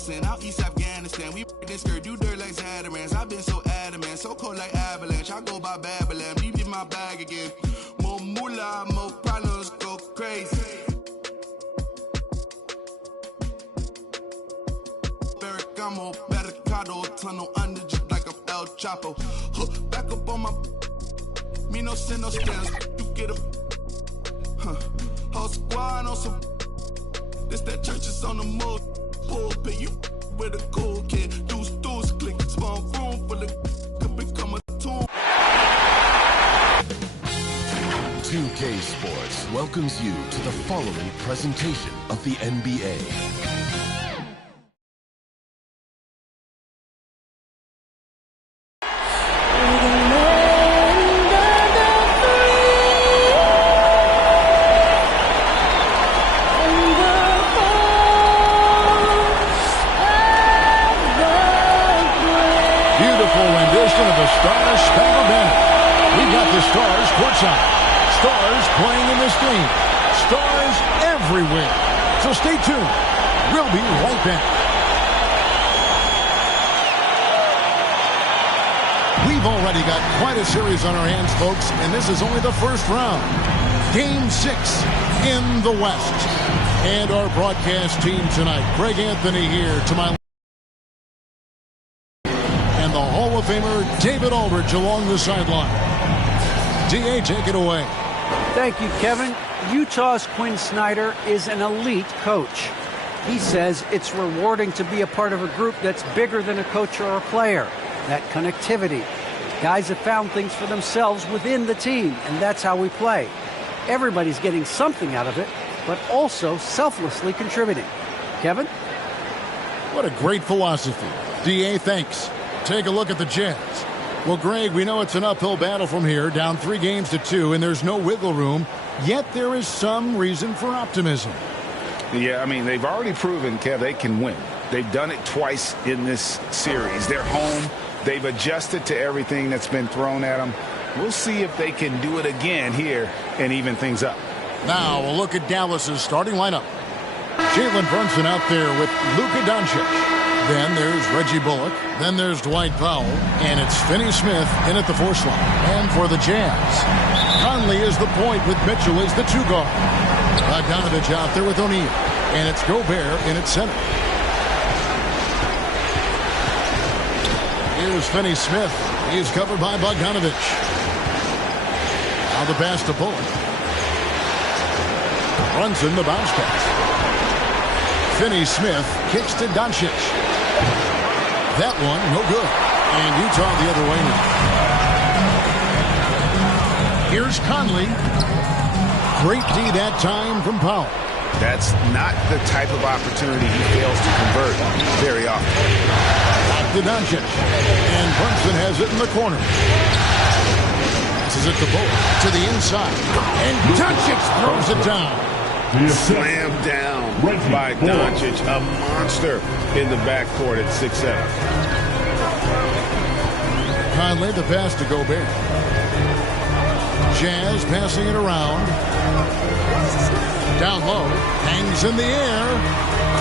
Madison, out East Afghanistan. We this skirt, do dirt like Zatarans. I've been so adamant, so cold like avalanche. I go by Babylon, leave in my bag again. More moolah, more problems, go crazy. Ferragamo, Barricado, tunnel under just like a El Chapo. Hook back up on my. Me no sin, no scams. You get a. Whole squad on some. This that church is on the move. Pulpit, you with a cool kid. Deuce, click. Small room full of. Could become a tomb. 2K Sports welcomes you to the following presentation of the NBA. Stars playing in this game. Stars everywhere. So stay tuned. We'll be right back. We've already got quite a series on our hands, folks, and this is only the first round. Game 6 in the West. And our broadcast team tonight. Greg Anthony here to my and the Hall of Famer David Aldridge along the sideline. D.A., take it away. Thank you, Kevin. Utah's Quinn Snyder is an elite coach. He says it's rewarding to be a part of a group that's bigger than a coach or a player. That connectivity. Guys have found things for themselves within the team, and that's how we play. Everybody's getting something out of it, but also selflessly contributing. Kevin? What a great philosophy. D.A., thanks. Take a look at the Jazz. Well, Greg, we know it's an uphill battle from here, down 3 games to 2, and there's no wiggle room. Yet there is some reason for optimism. Yeah, I mean, they've already proven, Kev, they can win. They've done it twice in this series. They're home. They've adjusted to everything that's been thrown at them. We'll see if they can do it again here and even things up. Now, we'll look at Dallas's starting lineup. Jalen Brunson out there with Luka Doncic. Then there's Reggie Bullock. Then there's Dwight Powell. And it's Finney Smith in at the 4 slot. And for the Jazz, Conley is the point with Mitchell as the 2 guard. Bogdanovich out there with O'Neal. And it's Gobert in at center. Here's Finney Smith. He's covered by Bogdanovich. Now the pass to Bullock. Brunson the bounce pass. Finney Smith kicks to Doncic. That one, no good. And Utah the other way now. Here's Conley. Great D that time from Powell. That's not the type of opportunity he fails to convert very often. Back to Doncic. And Brunson has it in the corner. This is it to Bullock. To the inside. And Doncic throws it down. Slam down by Doncic, a monster in the backcourt at 6'7". Conley the pass to Gobert. Jazz passing it around. Down low, hangs in the air,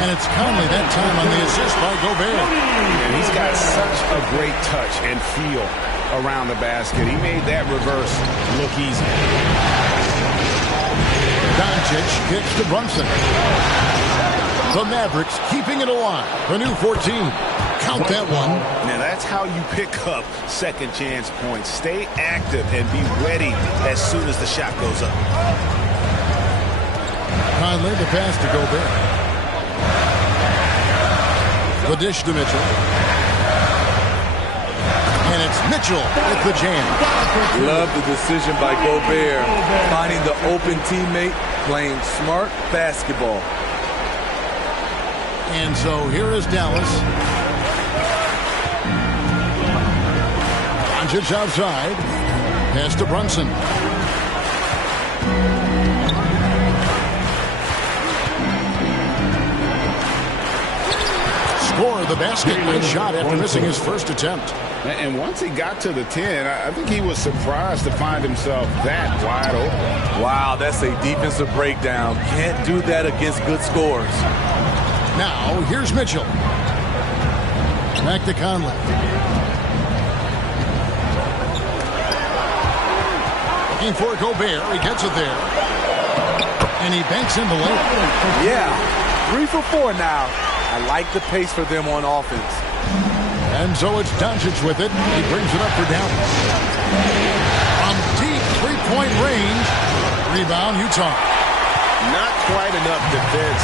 and it's Conley that time on the assist by Gobert. And he's got such a great touch and feel around the basket. He made that reverse look easy. Doncic kicks to Brunson. The Mavericks keeping it alive. A new 14. Count that one. Now that's how you pick up second chance points. Stay active and be ready as soon as the shot goes up. Conley the pass to Gobert. The dish to Mitchell. And it's Mitchell with the jam. Love the decision by Gobert. Finding the open teammate, playing smart basketball. And so here is Dallas. Doncic outside. Pass to Brunson. Score the basket. Nice shot after missing his first attempt. And once he got to the 10, I think he was surprised to find himself that wide open. Wow, that's a defensive breakdown. Can't do that against good scores. Now, here's Mitchell. Back to Conley. Looking for Gobert. He gets it there. And he banks in the layup. Yeah, 3 for 4 now. I like the pace for them on offense. And so it's Doncic with it. He brings it up for Dallas. From deep three-point range. Rebound, Utah. Not quite enough defense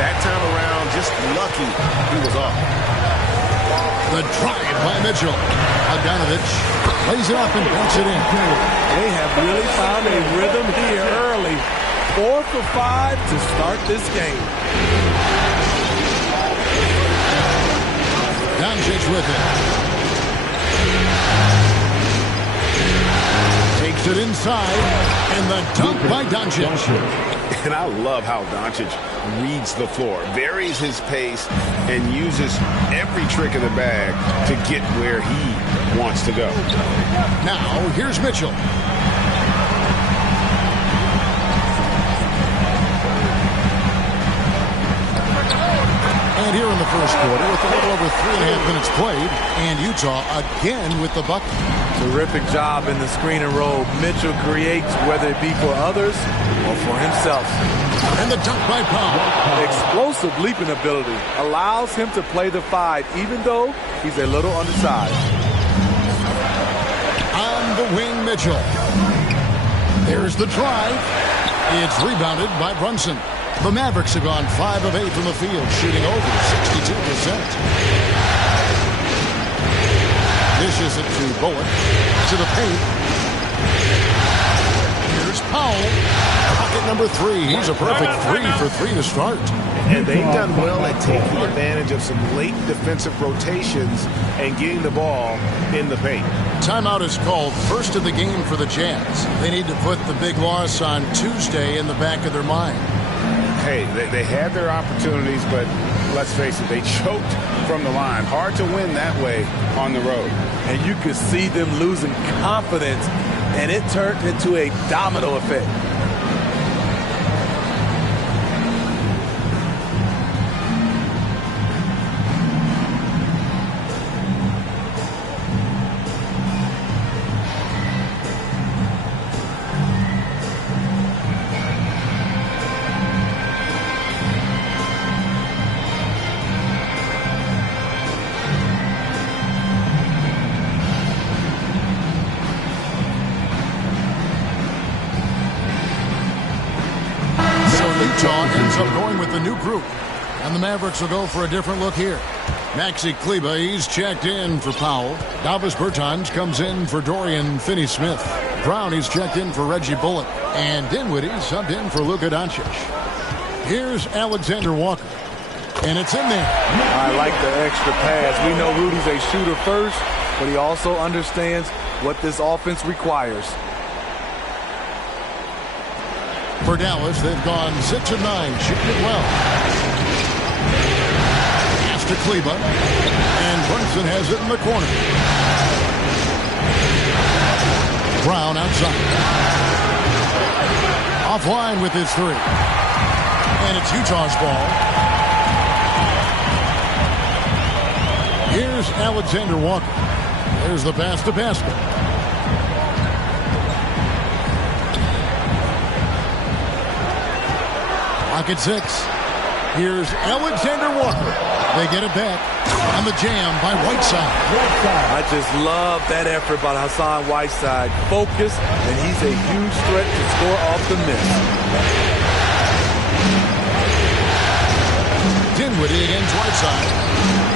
that time around. Just lucky he was off. The drive by Mitchell. Bogdanovic lays it up and puts it in. They have really found a rhythm here early. 4 for 5 to start this game. Doncic with it. Takes it inside. And the dunk by Doncic. And I love how Doncic reads the floor, varies his pace, and uses every trick of the bag to get where he wants to go. Now, here's Mitchell. And here in the first quarter, with a little over 3.5 minutes played, and Utah again with the bucket. Terrific job in the screen and roll. Mitchell creates, whether it be for others or for himself. And the dunk by Powell. Explosive leaping ability allows him to play the 5, even though he's a little undersized. On the wing, Mitchell. There's the drive. It's rebounded by Brunson. The Mavericks have gone 5 of 8 from the field, shooting over 62%. Dishes it to Bullock. To the paint. Here's Powell. Pocket number 3. He's a perfect 3 for 3 to start. And they've done well at taking advantage of some late defensive rotations and getting the ball in the paint. Timeout is called, first of the game for the Jazz. They need to put the big loss on Tuesday in the back of their mind. Hey, they had their opportunities, but let's face it, they choked from the line. Hard to win that way on the road. And you could see them losing confidence, and it turned into a domino effect. Ends up going with the new group. And the Mavericks will go for a different look here. Maxi Kleber, he's checked in for Powell. Davis Bertans comes in for Dorian Finney-Smith. Brown, he's checked in for Reggie Bullock. And Dinwiddie subbed in for Luka Doncic. Here's Alexander Walker. And it's in there. I like the extra pass. We know Rudy's a shooter first, but he also understands what this offense requires. For Dallas, they've gone 6 of 9, shooting it well. Pass to Kleber, and Brunson has it in the corner. Brown outside. Offline with his 3. And it's Utah's ball. Here's Alexander Walker. There's the pass to basket. Pocket 6. Here's Alexander Walker. They get it back. And the jam by Whiteside. I just love that effort by Hassan Whiteside. Focus, and he's a huge threat to score off the miss. Dinwiddie against Whiteside.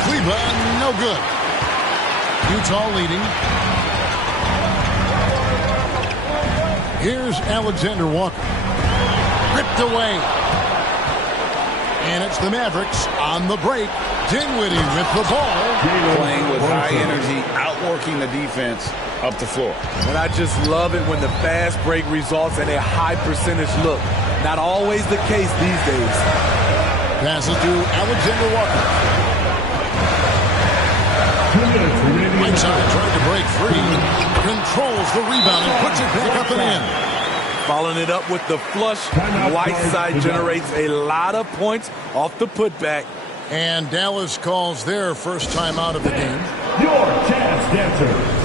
Cleveland, no good. Utah leading. Here's Alexander Walker. Ripped away. And it's the Mavericks on the break. Dinwiddie with the ball. Playing with high energy, outworking the defense up the floor. And I just love it when the fast break results in a high percentage look. Not always the case these days. Passes to Alexander Walker. Whiteside trying to break free. Controls the rebound and puts it back up and in. Following it up with the flush, Whiteside generates a lot of points off the putback. And Dallas calls their first time out of the game. Your Jazz Dancers.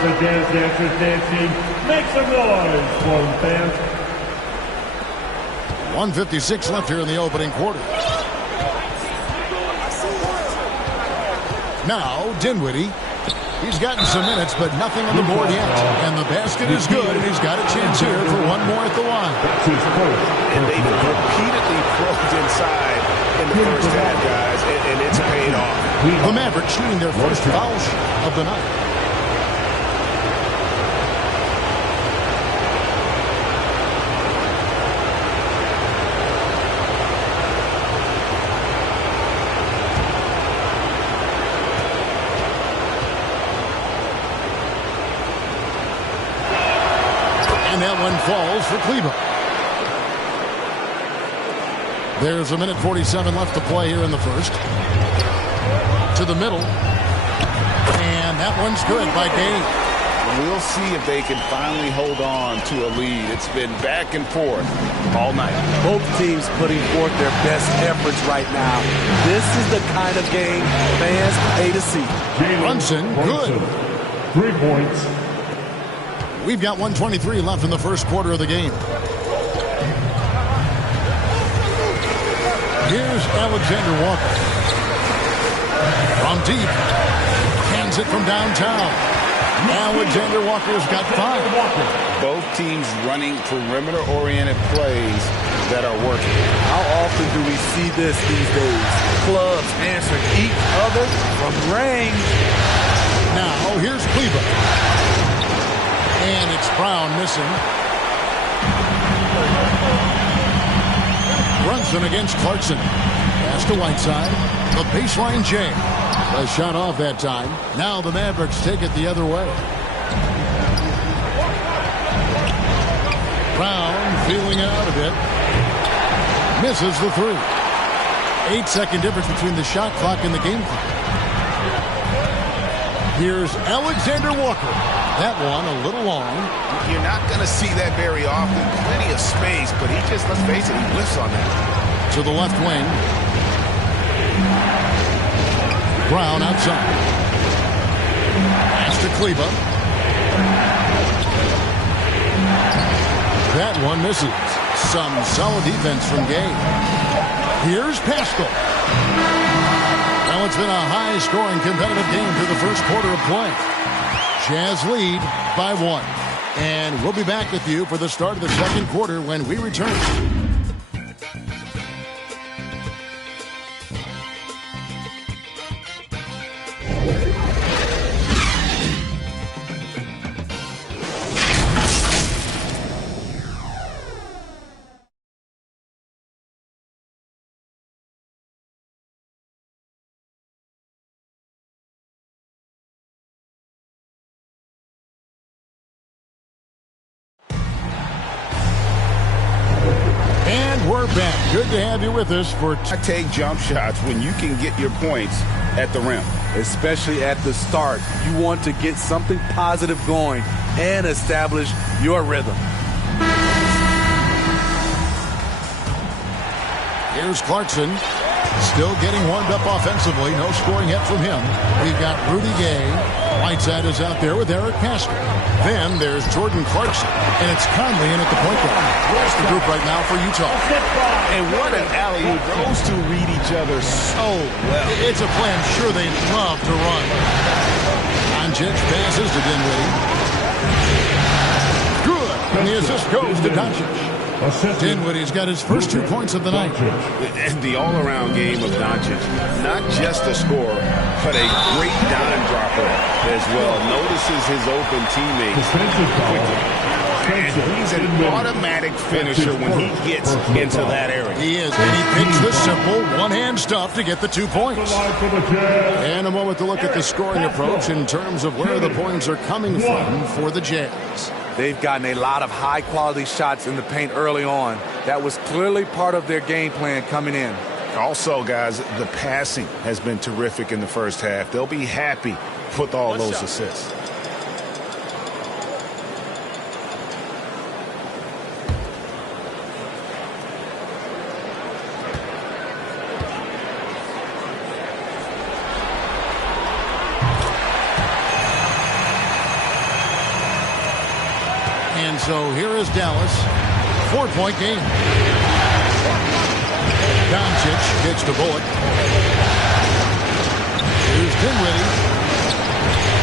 The Jazz Dancers dancing. Make some noise for them, fans. 1:56 left here in the opening quarter. Now, Dinwiddie. He's gotten some minutes, but nothing on the board yet. And the basket is good, and he's got a chance here for one more at the line. And they've repeatedly probed inside in the first half, guys, and it's paid off. The Mavericks shooting their first foul shot of the night. And that one falls for Cleveland. There's a minute 47 left to play here in the first. To the middle. And that one's good by Dave. We'll see if they can finally hold on to a lead. It's been back and forth all night. Both teams putting forth their best efforts right now. This is the kind of game fans pay to see. Brunson, good. 3 points. We've got 1:23 left in the first quarter of the game. Here's Alexander Walker. From deep. Hands it from downtown. Alexander Walker's got 5. Both teams running perimeter-oriented plays that are working. How often do we see this these days? Clubs answering each other from range. Now, here's Cleveland. And it's Brown missing. Brunson against Clarkson. Pass to Whiteside. The baseline J. A shot off that time. Now the Mavericks take it the other way. Brown feeling out a bit. Misses the 3. 8-second difference between the shot clock and the game clock. Here's Alexander Walker. That one a little long. You're not going to see that very often. Plenty of space, but he just, let's face it, he whiffs on that. To the left wing. Brown outside. Pass to Kleba. That one misses. Some solid defense from Gay. Here's Pascal. Well, it's been a high-scoring competitive game through the first quarter of play. Jazz lead by 1. And we'll be back with you for the start of the second quarter when we return. And we're back. Good to have you with us for... I take jump shots when you can get your points at the rim. Especially at the start. You want to get something positive going and establish your rhythm. Here's Clarkson. Still getting warmed up offensively. No scoring yet from him. We've got Rudy Gay. Whiteside is out there with Eric Pascal. Then there's Jordan Clarkson. And it's Conley in at the point guard. Where's the group right now for Utah? And what an alley-oop. Those two read each other so well. It's a play I'm sure they'd love to run. Doncic passes to Dinwiddie. Pass goes to Doncic. Dinwiddie's got his first 2 points of the night. And the all-around game of Doncic, not just a scorer, but a great dime dropper as well. Notices his open teammate quickly. And he's an automatic finisher when he gets into that area. He is, and he picks the simple one-hand stuff to get the 2 points. And a moment to look at the scoring approach in terms of where the points are coming from for the Jazz. They've gotten a lot of high-quality shots in the paint early on. That was clearly part of their game plan coming in. Also, guys, the passing has been terrific in the first half. They'll be happy with all those assists. And so here is Dallas. 4-point game. Doncic kicks to Bullock. Here's Dinwiddie.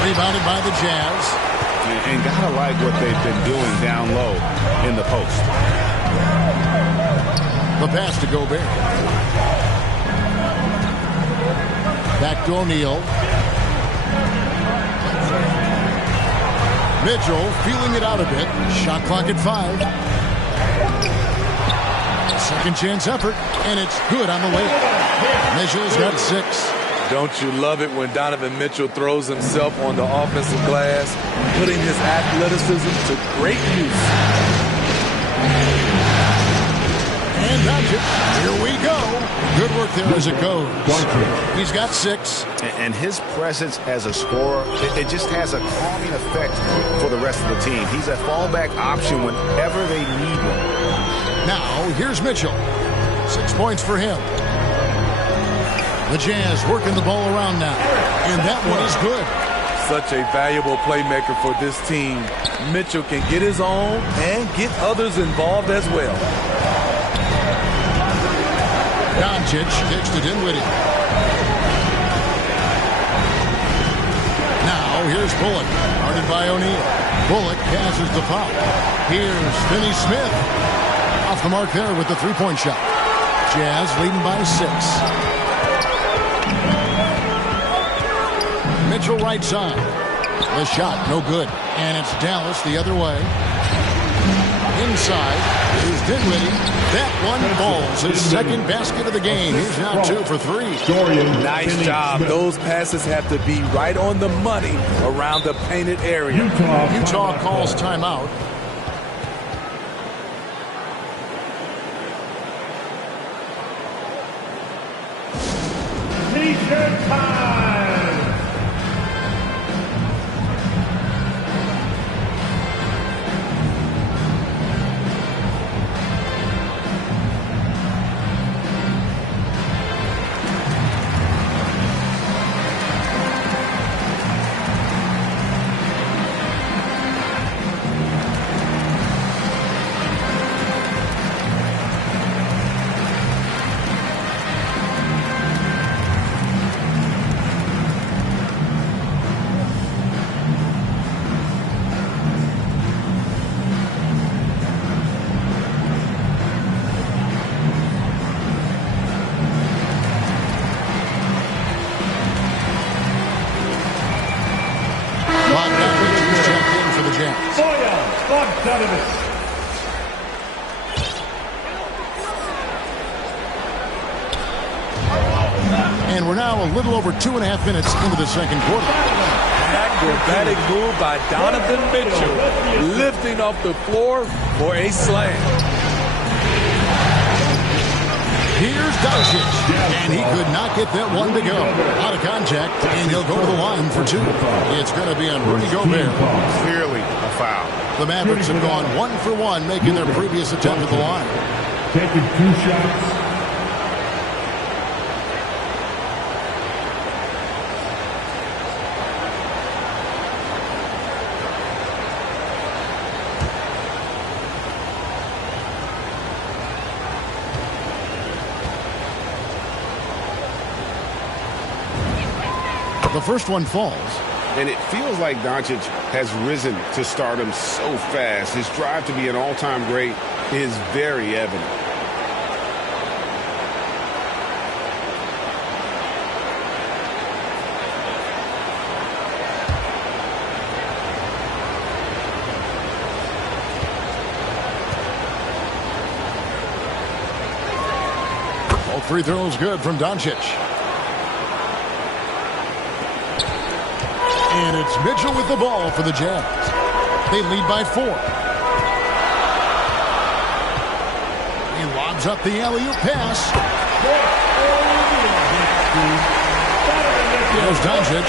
Rebounded by the Jazz. And gotta like what they've been doing down low in the post. The pass to Gobert. Back to O'Neal. Mitchell feeling it out a bit. Shot clock at 5. Second chance effort, and it's good on the way. Mitchell's got 6. Don't you love it when Donovan Mitchell throws himself on the offensive glass, putting his athleticism to great use. And Doncic, here we go. Good work there as it goes. He's got 6. And his presence as a scorer, it just has a calming effect for the rest of the team. He's a fallback option whenever they need one. Now, here's Mitchell. 6 points for him. The Jazz working the ball around now. And that one is good. Such a valuable playmaker for this team. Mitchell can get his own and get others involved as well. Doncic kicks to Dinwiddie. Now here's Bullock, guarded by O'Neal. Bullock passes the foul. Here's Finney Smith. Off the mark there with the 3-point shot. Jazz leading by 6. Mitchell right side. The shot, no good. And it's Dallas the other way. Inside is Dinwiddie. That one falls. His second basket of the game. He's now 2 for 3. Nice job. Those passes have to be right on the money around the painted area. Utah calls timeout. T-shirt time. And we're now a little over 2.5 minutes into the second quarter. Acrobatic move by Donovan Mitchell, lifting off the floor for a slam. Here's Doncic, and he could not get that one to go. Out of contact, and he'll go to the line for 2. It's going to be on Rudy Gobert. Clearly a foul. The Mavericks have gone 1 for 1, making their previous attempt at the line. Taking 2 shots. The first one falls. And it feels like Doncic has risen to stardom so fast. His drive to be an all-time great is very evident. All free throws good from Doncic. And it's Mitchell with the ball for the Jazz. They lead by 4. He lobs up the alley-oop pass. There's Doncic.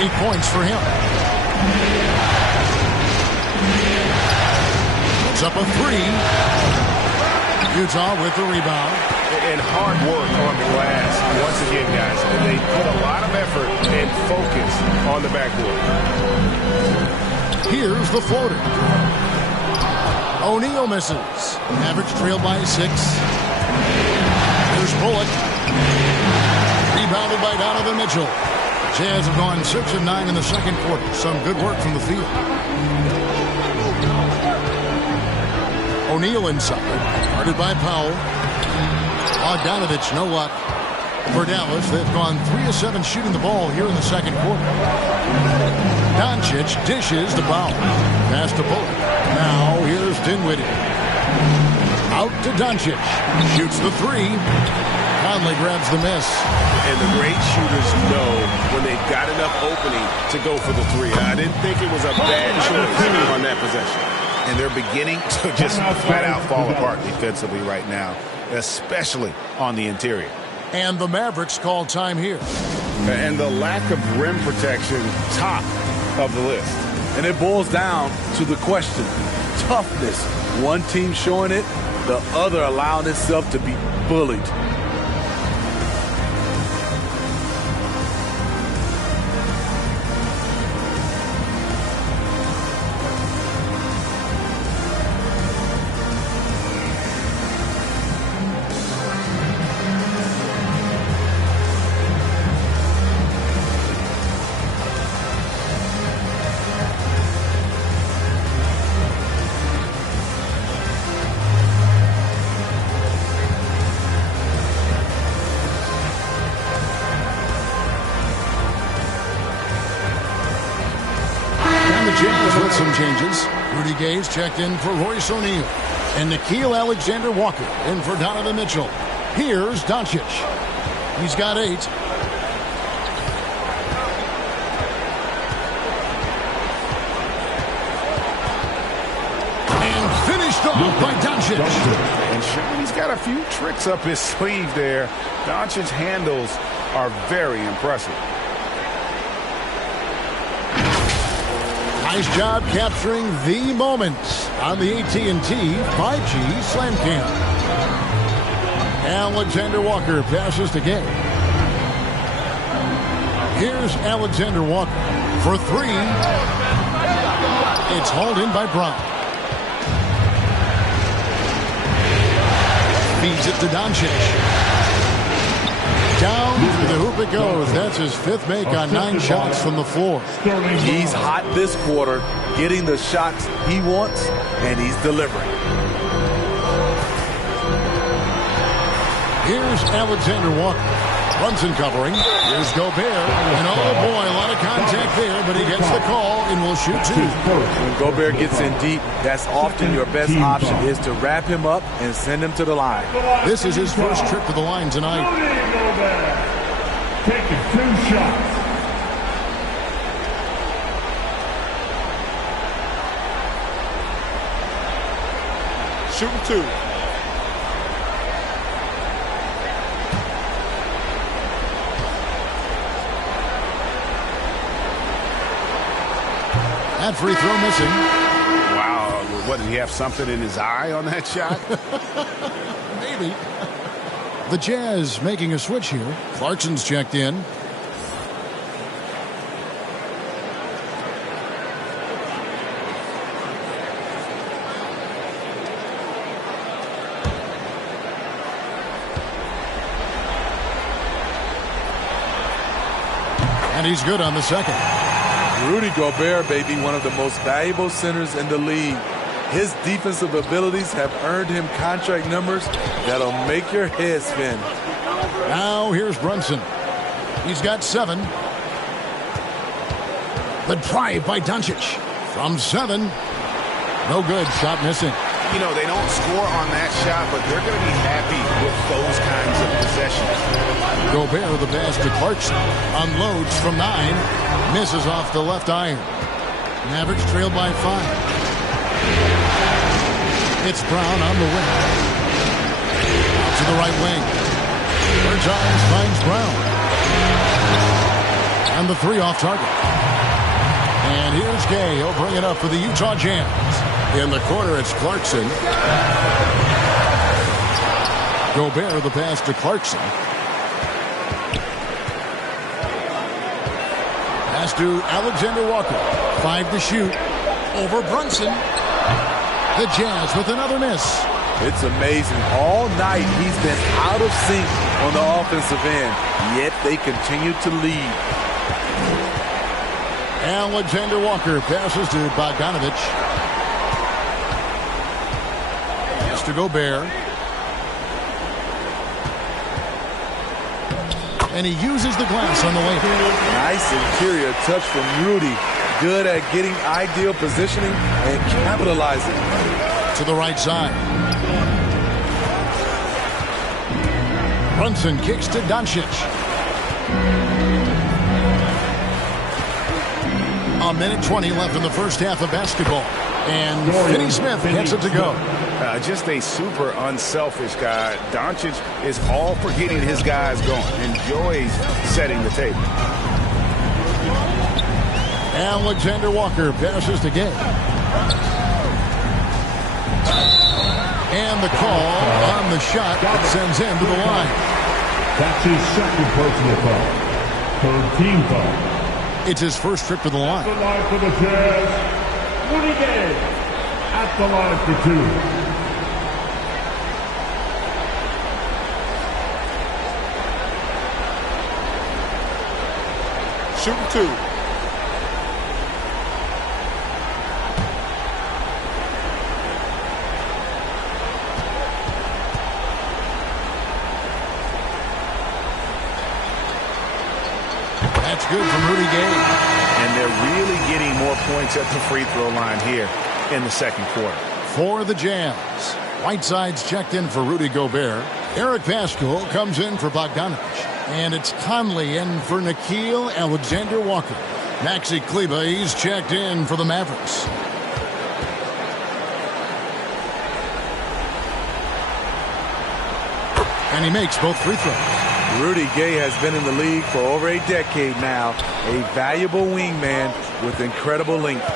8 points for him. Puts up a 3. Utah with the rebound. And hard work on the glass. Once again, guys, they put a lot of effort and focus on the backboard. Here's the floater. O'Neal misses. Mavericks trail by 6. Here's Bullock. Rebounded by Donovan Mitchell. Jazz have gone 6 of 9 in the second quarter. Some good work from the field. O'Neal inside. Guarded by Powell. Bogdanovich, no luck for Dallas. They've gone 3 of 7 shooting the ball here in the second quarter. Doncic dishes to Powell. Pass to Bullock. Now here's Dinwiddie. Out to Doncic. Shoots the 3. Conley grabs the miss. And the great shooters know when they've got enough opening to go for the 3. I didn't think it was a bad choice on that possession. And they're beginning to just flat out fall apart defensively right now, especially on the interior. And the Mavericks call time here. And the lack of rim protection, top of the list. And it boils down to the question, toughness. One team showing it, the other allowing itself to be bullied. Jazz with some changes. Rudy Gay's checked in for Royce O'Neal. And Nickeil Alexander-Walker in for Donovan Mitchell. Here's Doncic. He's got 8. And finished off by Doncic. And sure, he's got a few tricks up his sleeve there. Doncic's handles are very impressive. Nice job capturing the moment on the AT&T 5G Slam Cam. Alexander Walker passes to Gay. Here's Alexander Walker for 3. It's hauled in by Brown. Feeds it to Doncic. Down to the hoop it goes. That's his 5th make on 9 shots from the floor. He's hot this quarter, getting the shots he wants, and he's delivering. Here's Alexander Walker. Brunson covering. Here's Gobert. And oh boy, a lot of contact there, but he gets the call and will shoot 2. When Gobert gets in deep, that's often your best option, is to wrap him up and send him to the line. This is his first trip to the line tonight. Taking 2 shots. Shooting 2. That free throw missing. Wow. What, did he have something in his eye on that shot? Maybe. The Jazz making a switch here. Clarkson's checked in. And he's good on the second. Rudy Gobert may be one of the most valuable centers in the league. His defensive abilities have earned him contract numbers that'll make your head spin. Now here's Brunson. He's got 7. The drive by Doncic. From 7. No good. Shot missing. You know, they don't score on that shot, but they're going to be happy with those kinds of possessions. Gobert, the pass to Clarkson. Unloads from 9. Misses off the left iron. Mavericks trail by 5. It's Brown on the wing. Out to the right wing. Bertans finds Brown. And the 3 off target. And here's Gay. He'll bring it up for the Utah Jazz. In the corner, it's Clarkson. Gobert, the pass to Clarkson. Pass to Alexander Walker. 5 to shoot. Over Brunson. The Jazz with another miss. It's amazing. All night he's been out of sync on the offensive end, yet they continue to lead. Alexander Walker passes to Bogdanovich. Pass to Gobert. And he uses the glass on the way. Nice interior touch from Rudy. Good at getting ideal positioning and capitalizing. To the right side. Brunson kicks to Doncic. A minute 20 left in the first half of basketball. And Finney Smith gets it to go. Just a super unselfish guy. Doncic is all for getting his guys going. Enjoys setting the table. Alexander Walker passes to Gay. And the call on the shot that sends him to the line. That's his second personal foul. Third team foul. It's his first trip to the line. At the line for the Jazz, Rudy Gay. At the line for 2. Shooting 2. That's good from Rudy Gay. And they're really getting more points at the free throw line here in the second quarter. For the Jazz, Whiteside's checked in for Rudy Gobert. Eric Pascal comes in for Bogdanovich. And it's Conley in for Nickeil Alexander Walker. Maxi Kleber, he's checked in for the Mavericks. And he makes both free throws. Rudy Gay has been in the league for over a decade now. A valuable wingman with incredible length.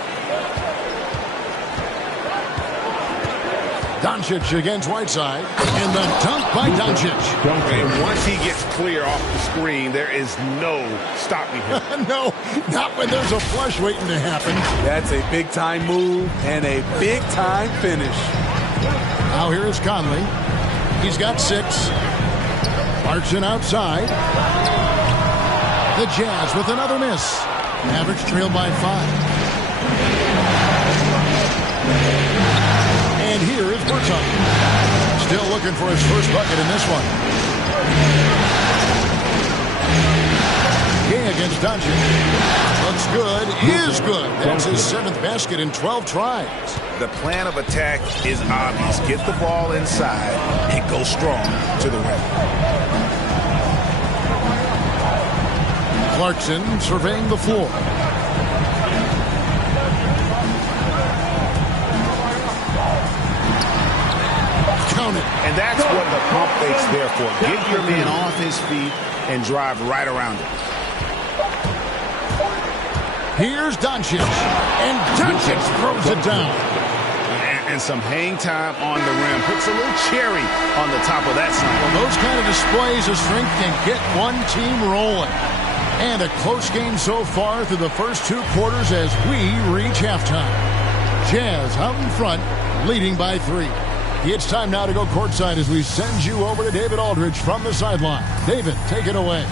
Doncic against Whiteside. And the dunk by Doncic. And once he gets clear off the screen, there is no stopping him. No, not when there's a flush waiting to happen. That's a big-time move and a big-time finish. Now here is Conley. He's got 6. Clarkson outside. The Jazz with another miss. Mavericks trail by 5. And here is Bertans. Still looking for his first bucket in this one. Gay against Doncic. Looks good. Is good. That's his 7th basket in 12 tries. The plan of attack is obvious. Get the ball inside and go strong to the rim. Clarkson surveying the floor. Count it. And that's what the pump fake's there for. Get your man off his feet and drive right around him. Here's Doncic. And Doncic throws it down. And some hang time on the rim. Puts a little cherry on the top of that slam. Well, those kind of displays of strength can get one team rolling. And a close game so far through the first 2 quarters as we reach halftime. Jazz out in front, leading by 3. It's time now to go courtside as we send you over to David Aldridge from the sideline. David, take it away.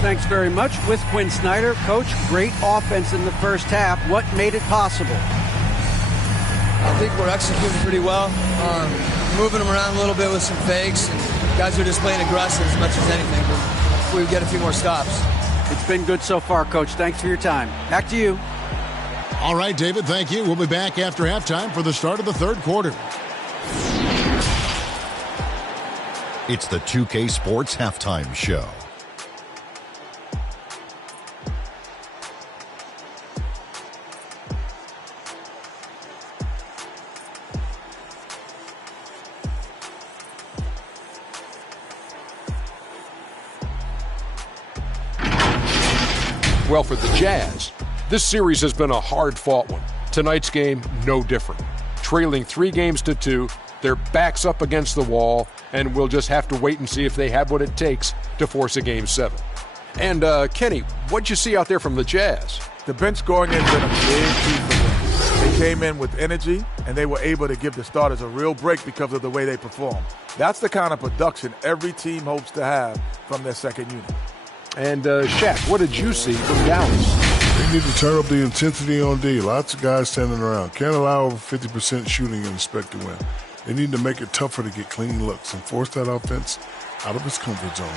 Thanks very much. With Quinn Snyder, Coach, great offense in the first half. What made it possible? I think we're executing pretty well. Moving them around a little bit with some fakes. And guys are just playing aggressive as much as anything. But we get a few more stops. It's been good so far, Coach. Thanks for your time. Back to you. All right, David, thank you. We'll be back after halftime for the start of the third quarter. It's the 2K Sports Halftime Show. Well, for the Jazz, this series has been a hard-fought one. Tonight's game, no different. Trailing 3-2, their backs up against the wall, and we'll just have to wait and see if they have what it takes to force a Game 7. And, Kenny, what'd you see out there from the Jazz? The bench scoring has been a big key for them. They came in with energy, and they were able to give the starters a real break because of the way they perform. That's the kind of production every team hopes to have from their second unit. And, Shaq, what did you see from Dallas? They need to turn up the intensity on D. Lots of guys standing around. Can't allow over 50% shooting and expect to win. They need to make it tougher to get clean looks and force that offense out of its comfort zone.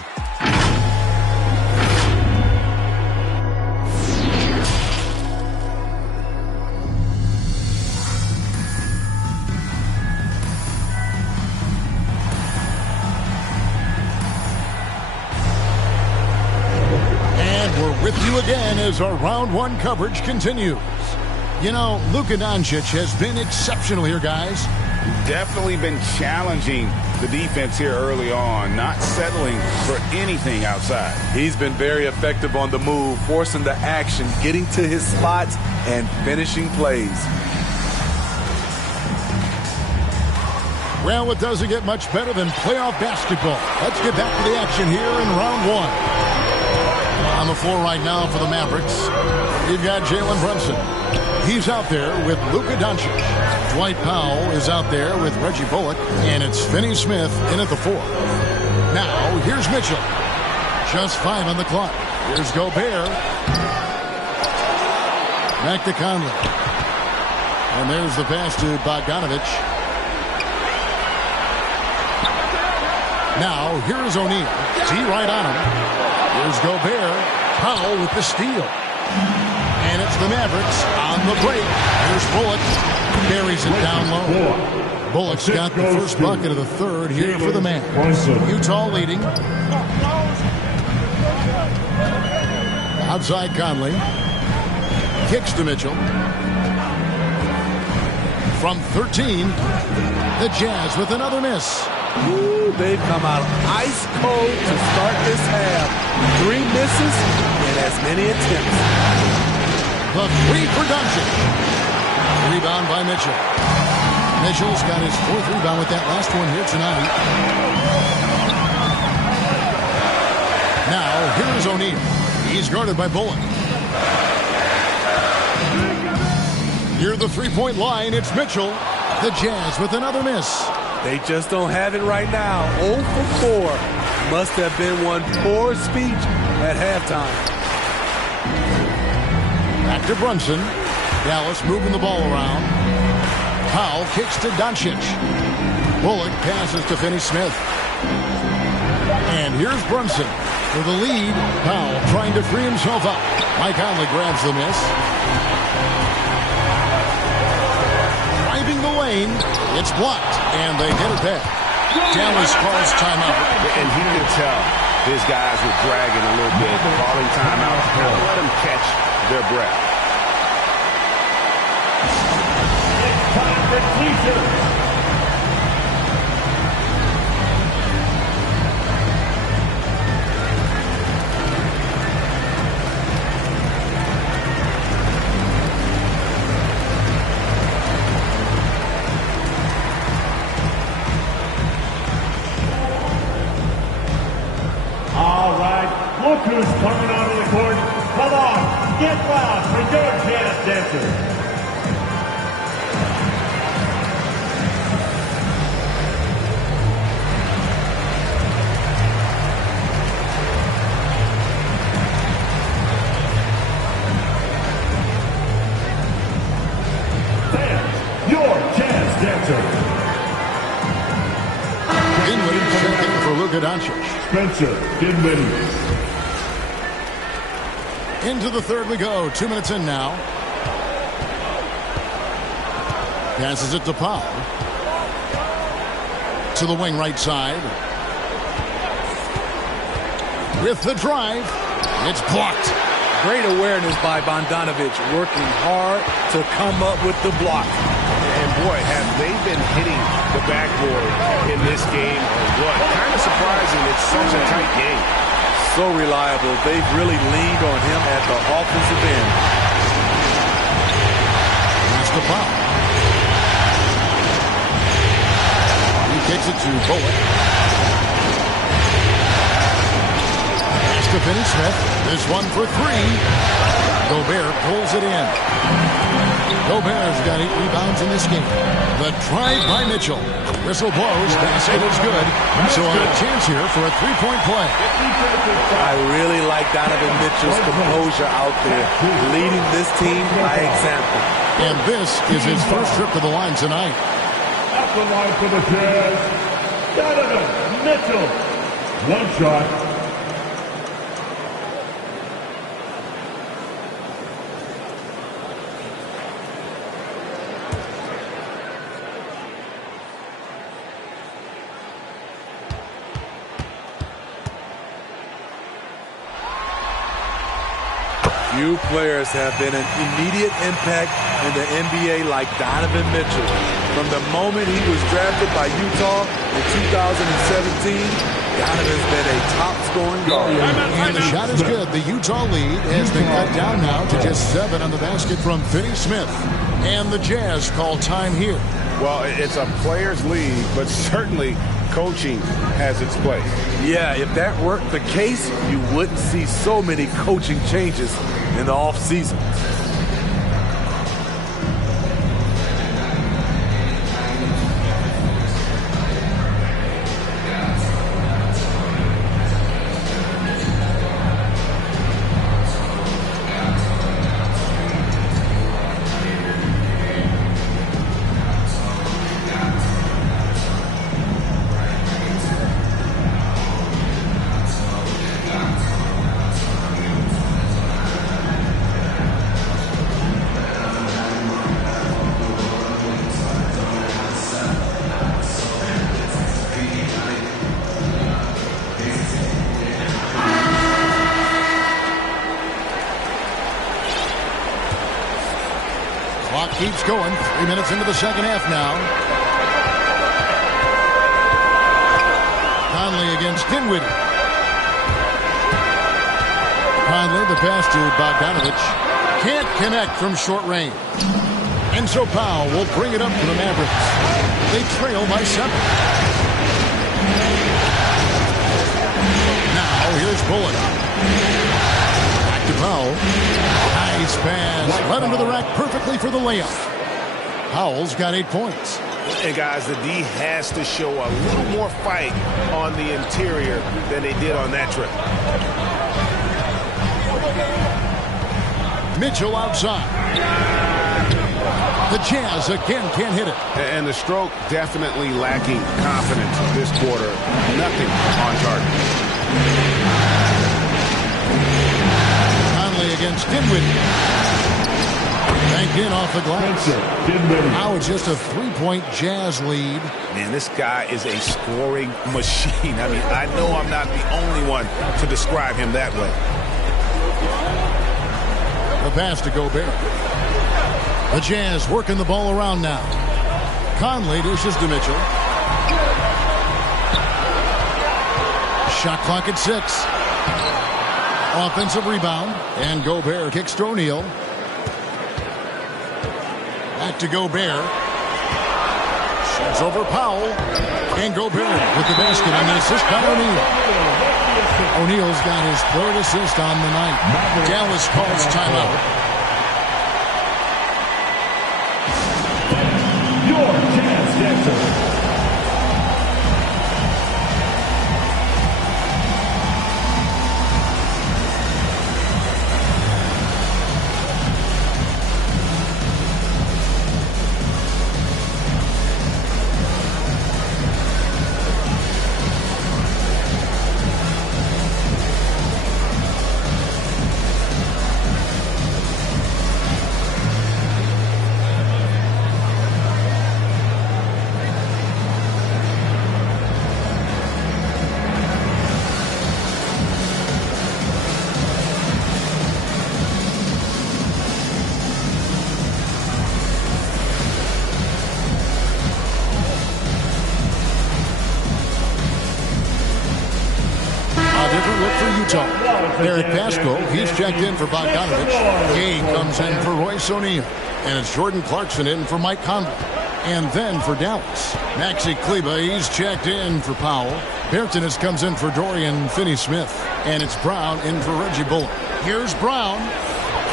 With you again as our round one coverage continues. You know, Luka Doncic has been exceptional here, guys. Definitely been challenging the defense here early on, not settling for anything outside. He's been very effective on the move, forcing the action, getting to his spots, and finishing plays. Well, it doesn't get much better than playoff basketball. Let's get back to the action here in round one. On the floor right now for the Mavericks, you've got Jalen Brunson. He's out there with Luka Doncic. Dwight Powell is out there with Reggie Bullock, and it's Finney Smith in at the 4. Now, here's Mitchell. Just 5 on the clock. Here's Gobert. Back to Conley. And there's the pass to Bogdanovic. Now, here's O'Neal. T right on him. Here's Gobert. Powell with the steal. And it's the Mavericks on the break. Here's Bullock. Buries it down low. Bullock's got the first bucket of the third here for the Mavs. Utah leading. Outside Conley. Kicks to Mitchell. From 13, the Jazz with another miss. Ooh, they've come out ice cold to start this half. 3 misses and as many attempts. The 3 for Doncic. Rebound by Mitchell. Mitchell's got his 4th rebound with that last one here tonight. Now, here's O'Neal. He's guarded by Bullock. Near the three-point line, it's Mitchell. The Jazz with another miss. They just don't have it right now. 0 for 4. Must have been one poor speech at halftime. Back to Brunson. Dallas moving the ball around. Powell kicks to Doncic. Bullock passes to Finney Smith. And here's Brunson for the lead. Powell trying to free himself up. Mike Conley grabs the miss. Driving the lane. It's blocked. And they get it back. Dallas calls timeout. And he could tell his guys were dragging a little bit, calling timeout. Let them catch their breath. It's time for T-shirts. All right, look who's coming onto the court. Come on, get loud for your jazz dancers. Spencer. Dinwiddie checking for Luka Doncic. Spencer Dinwiddie. Into the third we go. 2 minutes in now. Passes it to Powell. To the wing right side. With the drive. It's blocked. Great awareness by Bogdanovic, working hard to come up with the block. And boy, have they been hitting the backboard in this game or what? Kind of surprising. It's such a tight game. So reliable. They've really leaned on him at the offensive end. That's the foul. He kicks it to Bullock. Pass to Finney-Smith. This one for three. Gobert pulls it in. Gobert's got 8 rebounds in this game. The drive by Mitchell. Whistle blows. Basket is good. So on a chance here for a three-point play. I really like Donovan Mitchell's composure out there, leading this team by example. And this is his first trip to the line tonight. At the line for the Jazz, Donovan Mitchell. One shot. Few players have been an immediate impact in the NBA like Donovan Mitchell. From the moment he was drafted by Utah in 2017, Donovan's been a top-scoring guard. And the shot is good. The Utah lead has been cut down now to just 7 on the basket from Finney-Smith. And the Jazz call time here. Well, it's a players' league, but certainly coaching has its place. Yeah, if that weren't the case, you wouldn't see so many coaching changes in the offseason. Keeps going. 3 minutes into the second half now. Conley against Dinwiddie. Conley, the pass to Bogdanovic. Can't connect from short range. And so Powell will bring it up to the Mavericks. They trail by 7. Now here's Bullock. Back to Powell. Nice pass. Led him to the rack perfectly for the layup. Powell's got 8 points. And guys, the D has to show a little more fight on the interior than they did on that trip. Mitchell outside. The Jazz again can't hit it. And the stroke definitely lacking confidence this quarter. Nothing on target. Conley against Dinwiddie. Banked in off the glass. Now it's just a 3-point Jazz lead. Man, this guy is a scoring machine. I mean, I know I'm not the only one to describe him that way. The pass to Gobert. The Jazz working the ball around now. Conley dishes to Mitchell. Shot clock at 6. Offensive rebound. And Gobert kicks to O'Neal. Back to Gobert. Shoots over Powell. And Gobert with the basket on the assist by O'Neal. O'Neal's got his 3rd assist on the night. Dallas calls timeout. Your chance, Denver. Utah. Eric Pascal, he's checked in for Bogdanovich. Gay comes in for Royce O'Neal. And it's Jordan Clarkson in for Mike Conley. And then for Dallas, Maxi Kleber, he's checked in for Powell. Bertans comes in for Dorian Finney-Smith. And it's Brown in for Reggie Bullock. Here's Brown.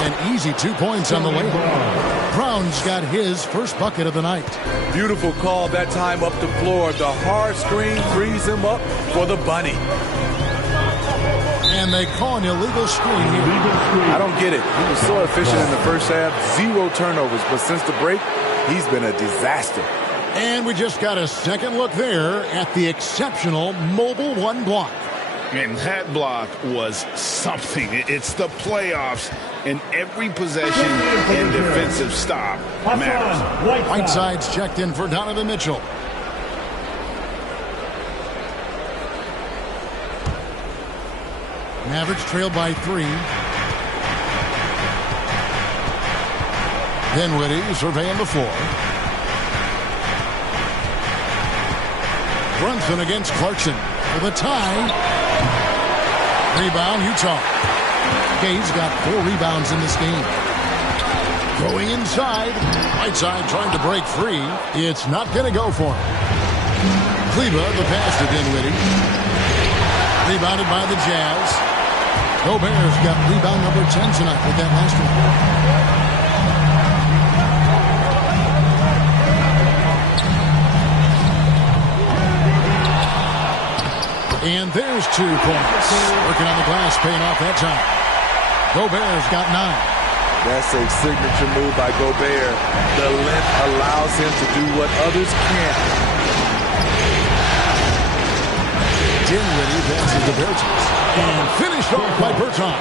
An easy 2 points on the layup. Brown's got his first bucket of the night. Beautiful call that time up the floor. The hard screen frees him up for the bunny. And they call an illegal screen here. I don't get it. He was so efficient in the first half. 0 turnovers. But since the break, he's been a disaster. And we just got a second look there at the exceptional Mobile One block. And that block was something. It's the playoffs, and every possession and defensive stop matters. Whiteside's checked in for Donovan Mitchell. Mavericks trail by 3. Dinwiddie surveying the floor. Brunson against Clarkson for the tie. Rebound, Utah. Gay's got 4 rebounds in this game. Going inside. Whiteside trying to break free. It's not going to go for him. Kleber, the pass to Dinwiddie. Rebounded by the Jazz. Gobert's got rebound number 10 tonight with that last one. And there's 2 points. Working on the glass, paying off that time. Gobert's got 9. That's a signature move by Gobert. The length allows him to do what others can't. Dinwiddie passes to Bertans. And finished off by Bertans.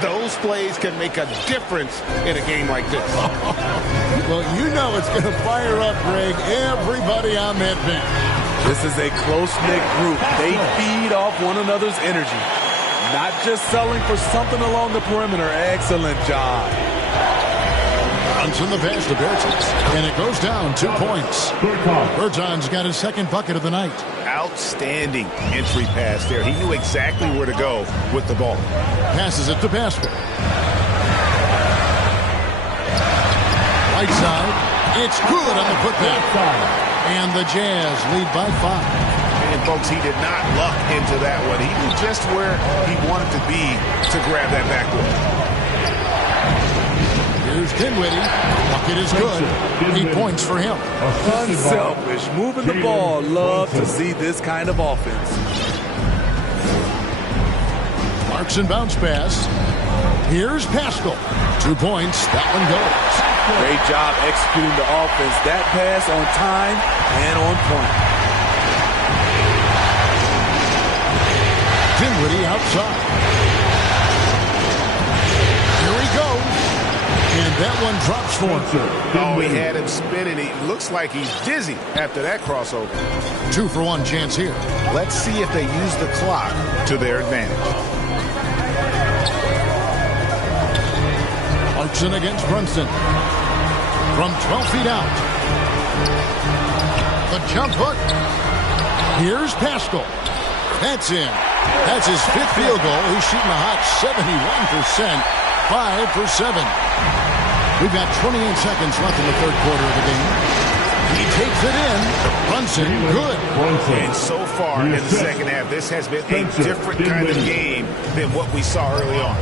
Those plays can make a difference in a game like this. Well, you know it's going to fire up, Greg, everybody on that bench. This is a close-knit group. They feed off one another's energy. Not just selling for something along the perimeter. Excellent job. Brunson the pass to Bertans. And it goes down 2 points. Bertans got his second bucket of the night. Outstanding entry pass there. He knew exactly where to go with the ball. Passes it to Pascal. Whiteside. It's good on the putback. And the Jazz lead by 5. And, folks, he did not luck into that one. He knew just where he wanted to be to grab that backboard. Here's Dinwiddie. Bucket is good. 8 points for him. Unselfish. Moving the ball. Love to see this kind of offense. Clarkson bounce pass. Here's Pascal. 2 points. That one goes. Great job executing the offense. That pass on time and on point. Dinwiddie outside. Here he goes. And that one drops for him. Oh, he had him spinning. He looks like he's dizzy after that crossover. 2 for 1 chance here. Let's see if they use the clock to their advantage. Clarkson against Brunson. From 12 feet out. The jump hook. Here's Pascal. That's in. That's his 5th field goal. He's shooting a hot 71%. 5 for 7. We've got 28 seconds left in the third quarter of the game. He takes it in. Brunson, good. And so far in the second half, this has been a different kind of game than what we saw early on.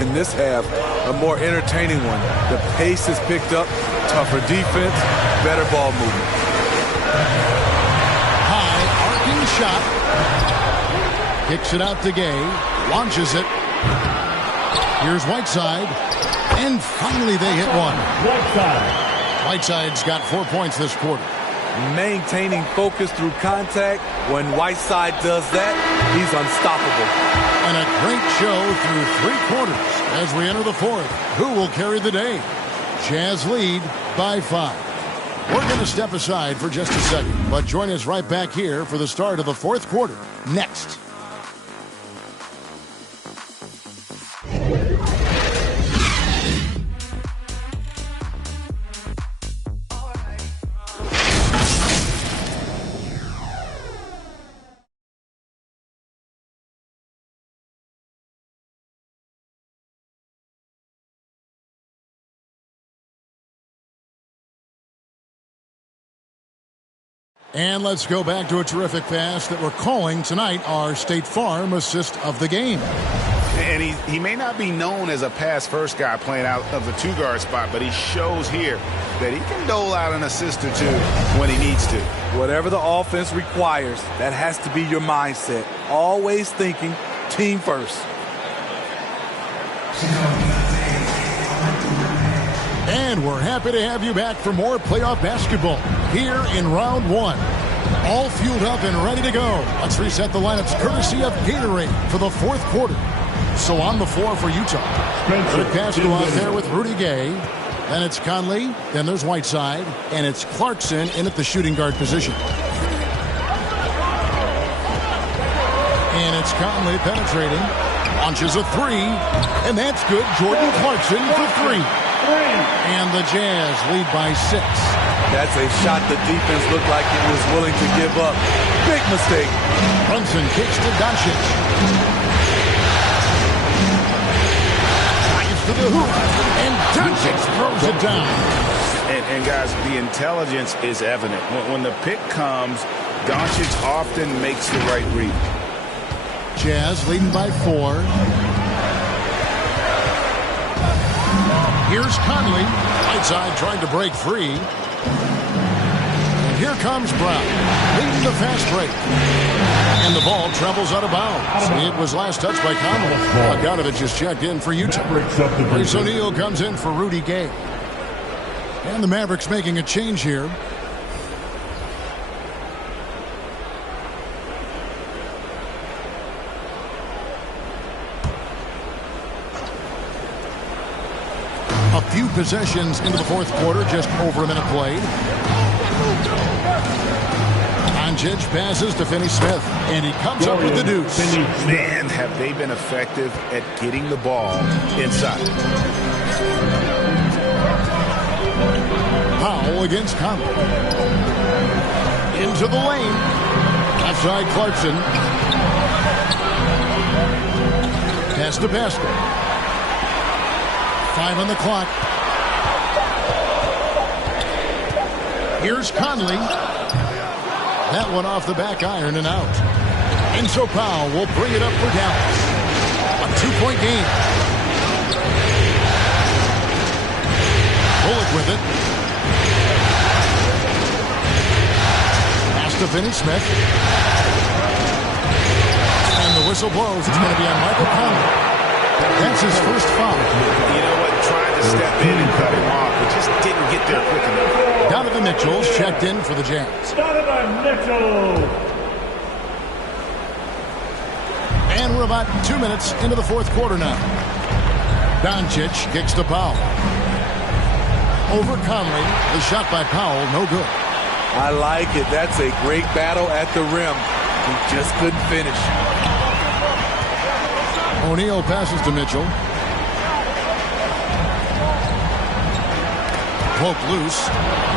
In this half, a more entertaining one. The pace is picked up, tougher defense, better ball movement. High arcing shot. Kicks it out to Gay. Launches it. Here's Whiteside. And finally they hit one. Whiteside's got 4 points this quarter. Maintaining focus through contact. When Whiteside does that, he's unstoppable. And a great show through 3 quarters as we enter the fourth. Who will carry the day? Jazz lead by 5. We're going to step aside for just a second, but join us right back here for the start of the fourth quarter next. And let's go back to a terrific pass that we're calling tonight our State Farm assist of the game. And he may not be known as a pass-first guy playing out of the two-guard spot, but he shows here that he can dole out an assist or two when he needs to. Whatever the offense requires, that has to be your mindset. Always thinking team first. And we're happy to have you back for more playoff basketball here in round one. All fueled up and ready to go. Let's reset the lineups courtesy of Gatorade for the fourth quarter. So on the floor for Utah. Good pass go out there with Rudy Gay. Then it's Conley. Then there's Whiteside. And it's Clarkson in at the shooting guard position. And it's Conley penetrating. Launches a three. And that's good. Jordan Clarkson for three. And the Jazz lead by 6. That's a shot the defense looked like it was willing to give up. Big mistake. Brunson kicks to Doncic. Drives to the hoop. And Doncic throws it down. And guys, the intelligence is evident. When the pick comes, Doncic often makes the right read. Jazz leading by 4. Here's Conley. Whiteside trying to break free. And here comes Brown, leading the fast break. And the ball travels out of bounds. It was last touched by Conley. Bogdanovich just checked in for Utah. Reese O'Neal comes in for Rudy Gay. And the Mavericks making a change here. A few possessions into the fourth quarter, just over a minute played. Doncic passes to Finney Smith, and he comes up with the deuce. Man, have they been effective at getting the ball inside. Powell against Conley. Into the lane. Outside Clarkson. Pass to Pascal. 5 on the clock. Here's Conley. That one off the back iron and out. And so Powell will bring it up for Dallas. A 2-point game. Bullock with it. Pass to Finney Smith. And the whistle blows. It's going to be on Michael Conley. That's his first foul. You know what? Tried to step in and cut him off, but just didn't get there quick enough. Donovan Mitchell's checked in for the Jazz. Donovan Mitchell. And we're about 2 minutes into the fourth quarter now. Doncic kicks to Powell. Over Conley. The shot by Powell, no good. I like it. That's a great battle at the rim. He just couldn't finish. O'Neal passes to Mitchell. Poke loose.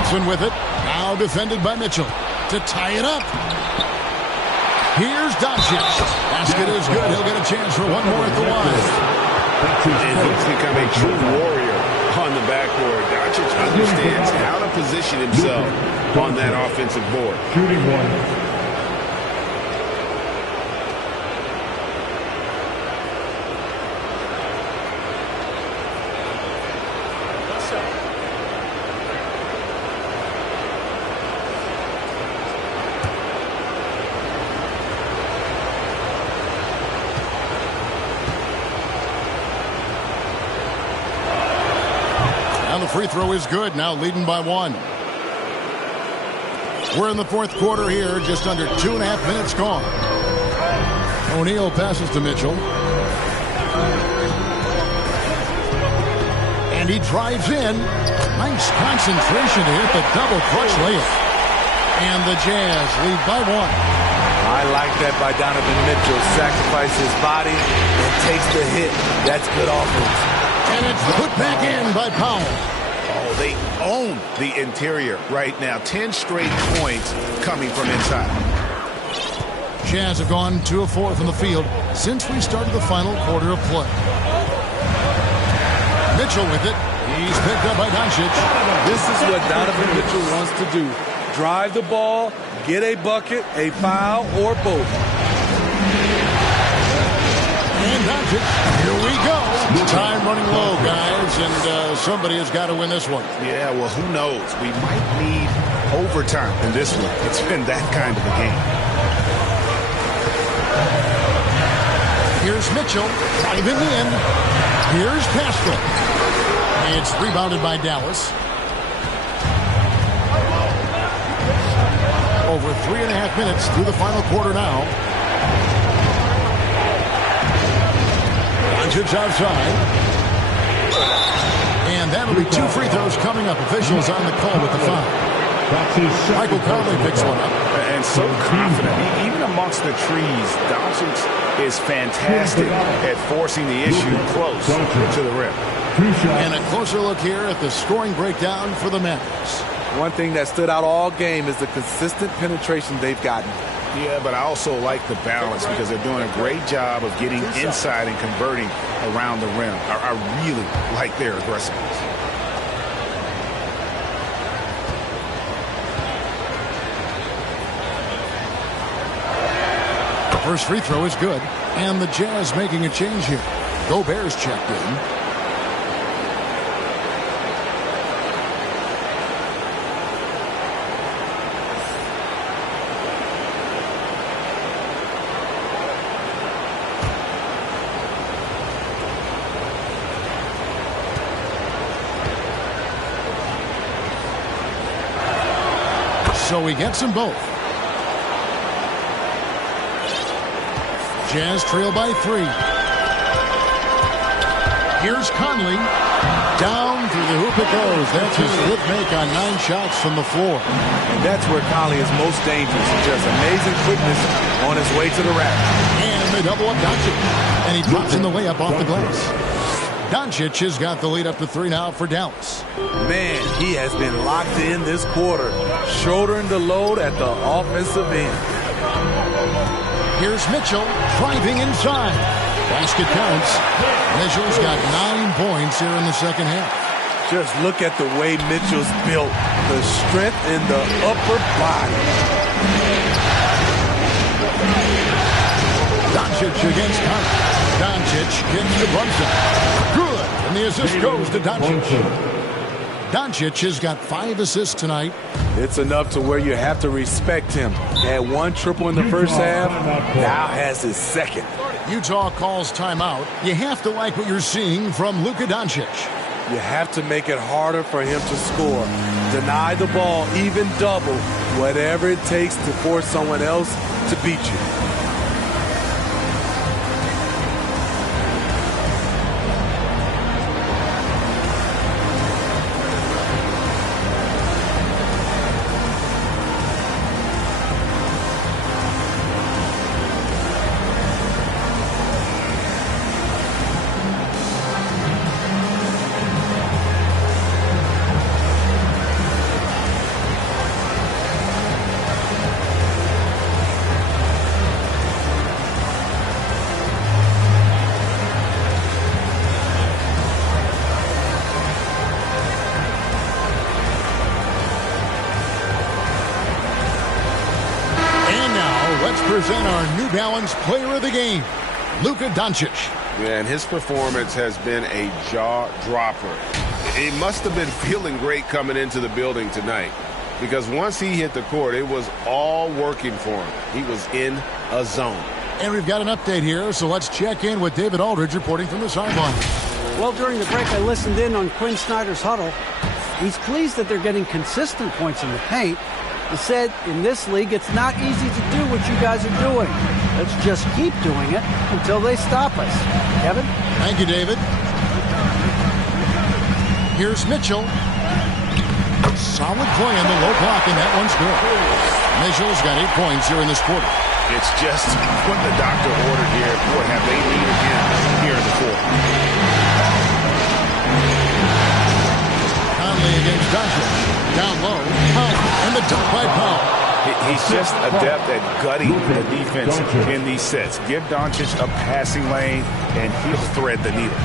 Thompson with it. Now defended by Mitchell. To tie it up. Here's Doncic. Basket is good. He'll get a chance for one more at the line. And he's become a true warrior on the backboard. Doncic understands how to position himself on that offensive board. Shooting one. Free throw is good, now leading by 1. We're in the fourth quarter here, just under 2.5 minutes gone. O'Neal passes to Mitchell. And he drives in. Nice concentration to hit the double clutch layup. And the Jazz lead by 1. I like that by Donovan Mitchell. Sacrifices his body and takes the hit. That's good offense. And it's put back in by Powell. Oh, they own the interior right now. 10 straight points coming from inside. Jazz have gone 2 of 4 from the field since we started the final quarter of play. Mitchell with it. He's picked up by Doncic. This is what Donovan Mitchell wants to do. Drive the ball, Get a bucket, a foul, or both. And Doncic, here we go. Time running low, guys, and somebody has got to win this one. Yeah, well, who knows? We might need overtime in this one. It's been that kind of a game. Here's Mitchell, driving in. Here's Pascal. It's rebounded by Dallas. Over 3.5 minutes through the final quarter now. Doncic outside. And that'll be 2 free throws coming up. Officials on the call with the foul. Michael Conley picks one up. And so confident. Even amongst the trees, Doncic is fantastic at forcing the issue close to the rim. And a closer look here at the scoring breakdown for the Mavericks. One thing that stood out all game is the consistent penetration they've gotten. Yeah, but I also like the balance because they're doing a great job of getting inside and converting around the rim. I really like their aggressiveness. The first free throw is good, and the Jazz making a change here. Gobert's checked in. So he gets them both. Jazz trail by 3. Here's Conley. Down through the hoop it goes. That's his 5th make on 9 shots from the floor. And that's where Conley is most dangerous. Just amazing quickness on his way to the rack. And they double up Doncic. And he drops in the way up off the glass. Doncic has got the lead up to 3 now for Dallas. Man, he has been locked in this quarter, shouldering the load at the offensive end. Here's Mitchell driving inside. Basket counts. Mitchell's got 9 points here in the second half. Just look at the way Mitchell's built. The strength in the upper body. Doncic against Conley. Doncic gets to Brunson. Good. And the assist goes to Doncic. Doncic has got 5 assists tonight. It's enough to where you have to respect him. Had 1 triple in the first half, now has his 2nd. Utah calls timeout. You have to like what you're seeing from Luka Doncic. You have to make it harder for him to score. Deny the ball, even double, whatever it takes to force someone else to beat you. Present our New Balance Player of the Game, Luka Doncic. Yeah, and his performance has been a jaw-dropper. He must have been feeling great coming into the building tonight because once he hit the court, it was all working for him. He was in a zone. And we've got an update here, so let's check in with David Aldridge reporting from the sideline. Well, during the break, I listened in on Quinn Snyder's huddle. He's pleased that they're getting consistent points in the paint. He said, in this league, it's not easy to do what you guys are doing. Let's just keep doing it until they stop us. Kevin? Thank you, David. Here's Mitchell. Solid play in the low block, and that one's good. Mitchell's got 8 points here in this quarter. It's just what the doctor ordered here. Boy, have they needed him here in the fourth. Conley against Doncic. Down low, and the dunk by Powell. He's just adept at gutting the defense in these sets. Give Doncic a passing lane, and he'll thread the needle.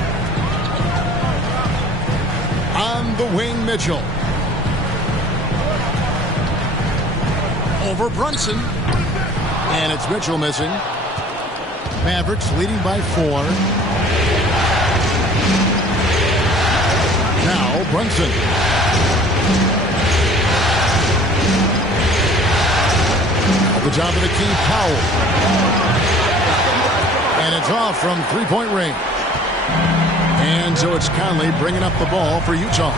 On the wing, Mitchell. over Brunson. And it's Mitchell missing. Mavericks leading by 4. Now Brunson. At the job of the key, Powell. And it's off from three-point range. And so it's Conley bringing up the ball for Utah.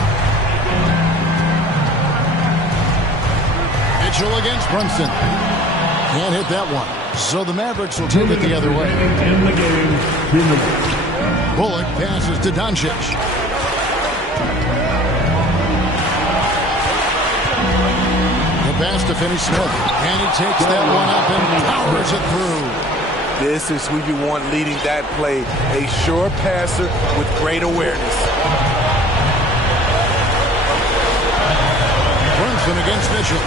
Mitchell against Brunson. Can't hit that one. So the Mavericks will take it the other way. Bullock passes to Doncic. The pass to Finney-Smith. And he takes that one up and powers it through. This is who you want leading that play. A sure passer with great awareness. Brunson against Mitchell.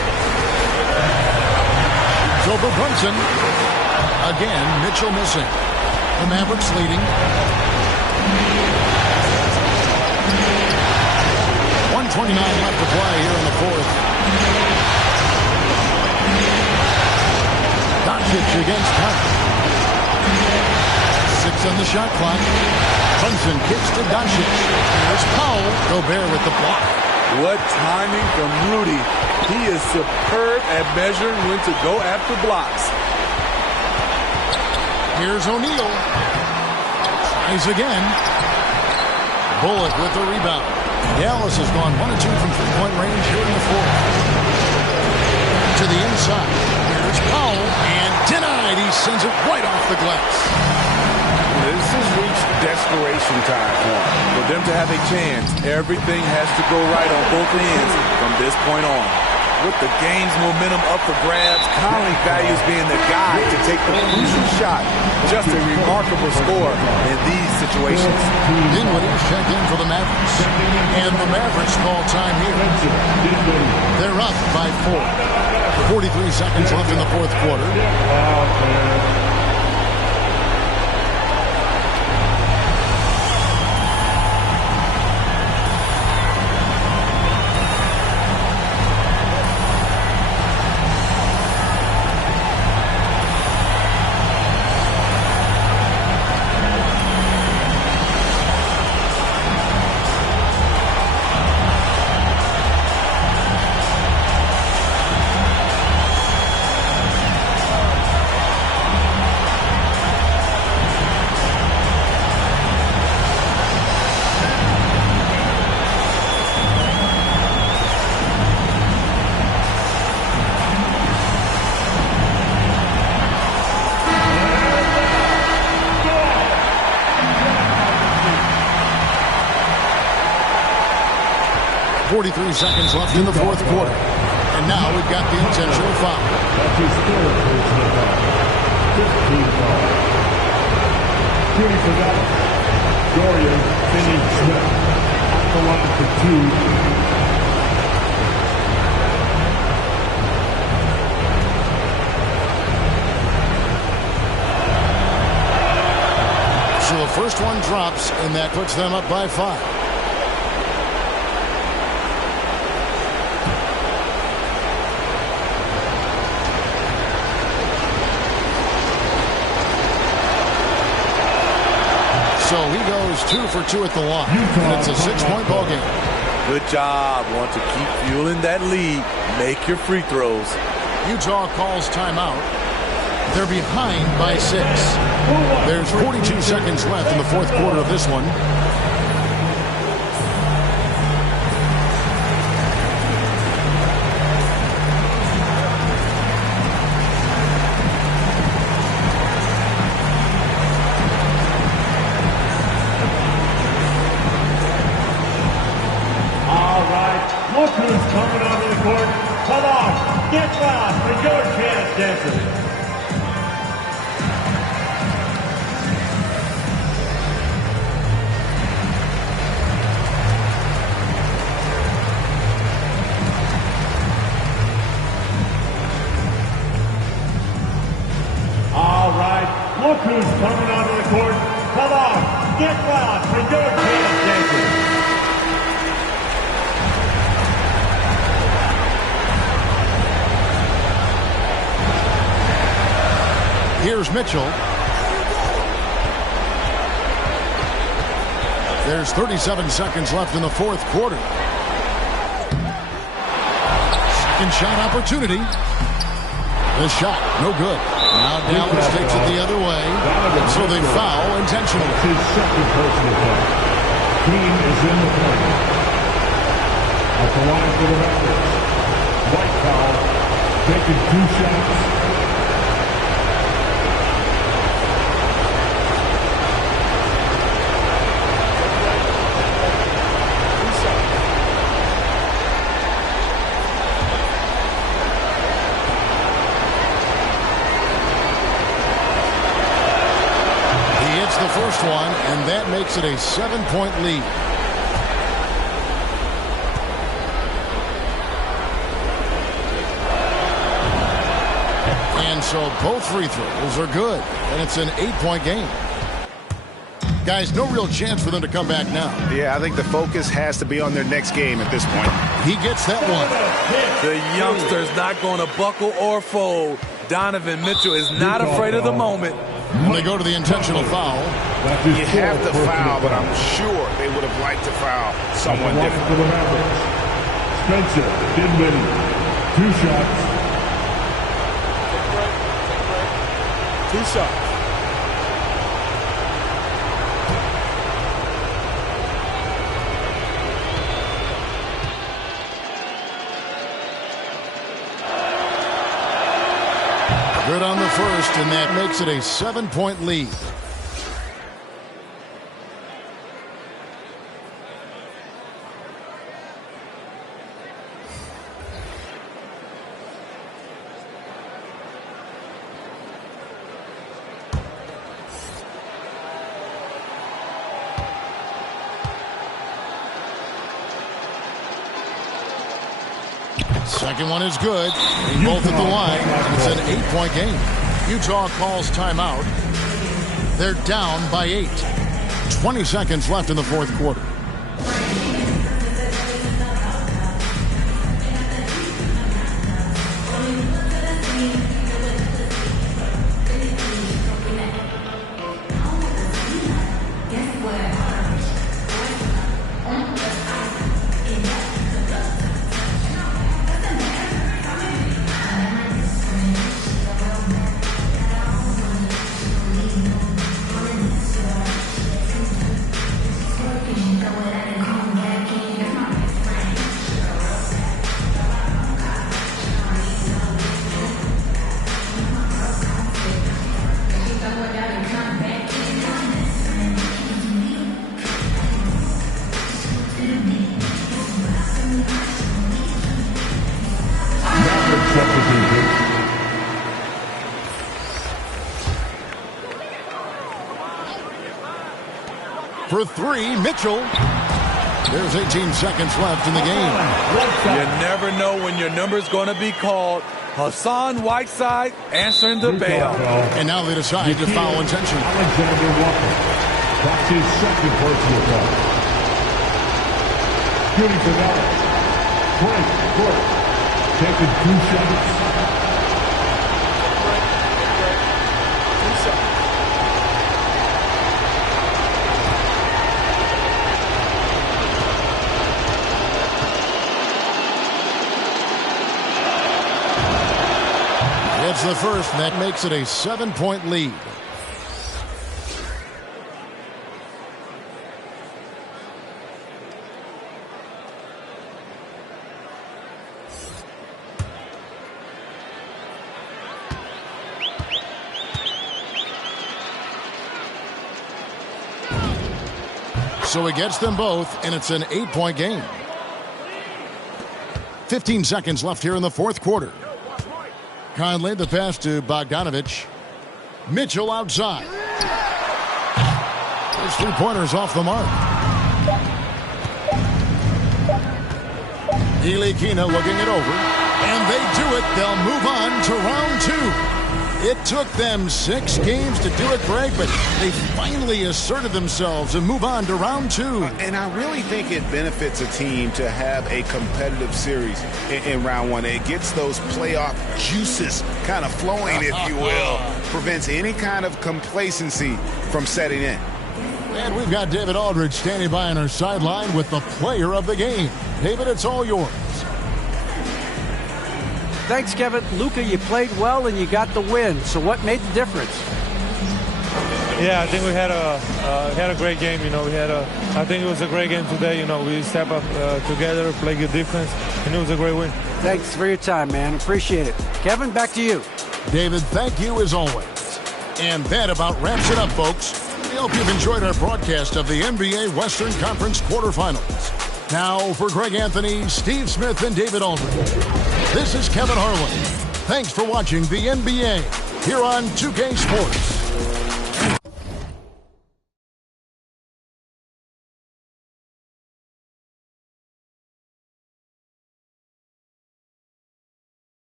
It's over Brunson. Again, Mitchell missing. The Mavericks leading. 1:29 left to play here in the fourth. Doncic against Conley. 6 on the shot clock. Brunson kicks to Doncic. There's Powell. Gobert with the block. What timing from Rudy. He is superb at measuring when to go after blocks. Here's O'Neal. Tries again. Bullock with the rebound. Dallas has gone 1 of 2 from three-point range here in the fourth. To the inside. Here's Powell. And denied. He sends it right off the glass. This has reached desperation time for him. For them to have a chance, everything has to go right on both ends from this point on. With the game's momentum up for grabs, Conley values being the guy to take the crucial shot. Just a remarkable score in these situations. Dinwiddie's checked in for the Mavericks. And the Mavericks call time here. They're up by 4. 43 seconds left in the fourth quarter. 43 seconds left in the fourth quarter. And now we've got the intentional foul. That's his third personal foul. 15 foul. Shooting for Dallas. Dorian Finney-Smith. At the line for 2. So the first one drops, and that puts them up by 5. So he goes 2 for 2 at the line. And it's a 6-point ball game. Good job. Want to keep fueling that lead. Make your free throws. Utah calls timeout. They're behind by 6. There's 42 seconds left in the fourth quarter of this one. All right, look who's coming onto the court. Come on, get loud for your chance, dancers. All right, look who's coming onto the court. Come on, get loud for your chance, dancers. Here's Mitchell. There's 37 seconds left in the fourth quarter. Second shot opportunity. The shot, no good. Now Dallas takes it the other way. So they foul intentionally. That's his second personal foul. Team is in the play. At the line for the Mavericks. White foul. Taking 2 shots. The first one, and that makes it a 7-point lead. And so both free throws are good, and it's an 8-point game. Guys, no real chance for them to come back now. Yeah, I think the focus has to be on their next game at this point. He gets that one. The youngster's not going to buckle or fold. Donovan Mitchell is not afraid of the moment. And they go to the intentional foul. You have to foul, but I'm sure they would have liked to foul someone different. For the Mavericks. Spencer Dinwiddie. 2 shots. 2 shots. Good on the first, and that makes it a 7-point lead. Second one is good. Both at the line. It's an 8-point game. Utah calls timeout. They're down by 8. 20 seconds left in the fourth quarter. For 3, Mitchell. There's 18 seconds left in the game. You never know when your number's going to be called. Hassan Whiteside answering the bell. And now they decide to foul intentionally. Alexander Walker. That's his second personal foul. Shooting for Dallas. Frank Burke. Taking 2 shots. It's the first, and that makes it a 7-point lead. So he gets them both, and it's an 8-point game. 15 seconds left here in the fourth quarter. Conley, the pass to Bogdanovich. Mitchell outside. His 3-pointers off the mark. Ilikina looking it over. And they do it. They'll move on to round 2. It took them 6 games to do it, Greg, but they finally asserted themselves and move on to round 2. And I really think it benefits a team to have a competitive series in round 1. It gets those playoff juices kind of flowing, if you will. Prevents any kind of complacency from setting in. And we've got David Aldridge standing by on our sideline with the player of the game. David, it's all yours. Thanks, Kevin. Luka, you played well and you got the win. So what made the difference? Yeah, I think we had a great game. I think it was a great game today. We stepped up together, played good defense, and it was a great win. Thanks for your time, man. Appreciate it. Kevin, back to you. David, thank you as always. And that about wraps it up, folks. We hope you've enjoyed our broadcast of the NBA Western Conference quarterfinals. Now, for Greg Anthony, Steve Smith, and David Aldridge, this is Kevin Harlan. Thanks for watching the NBA here on 2K Sports.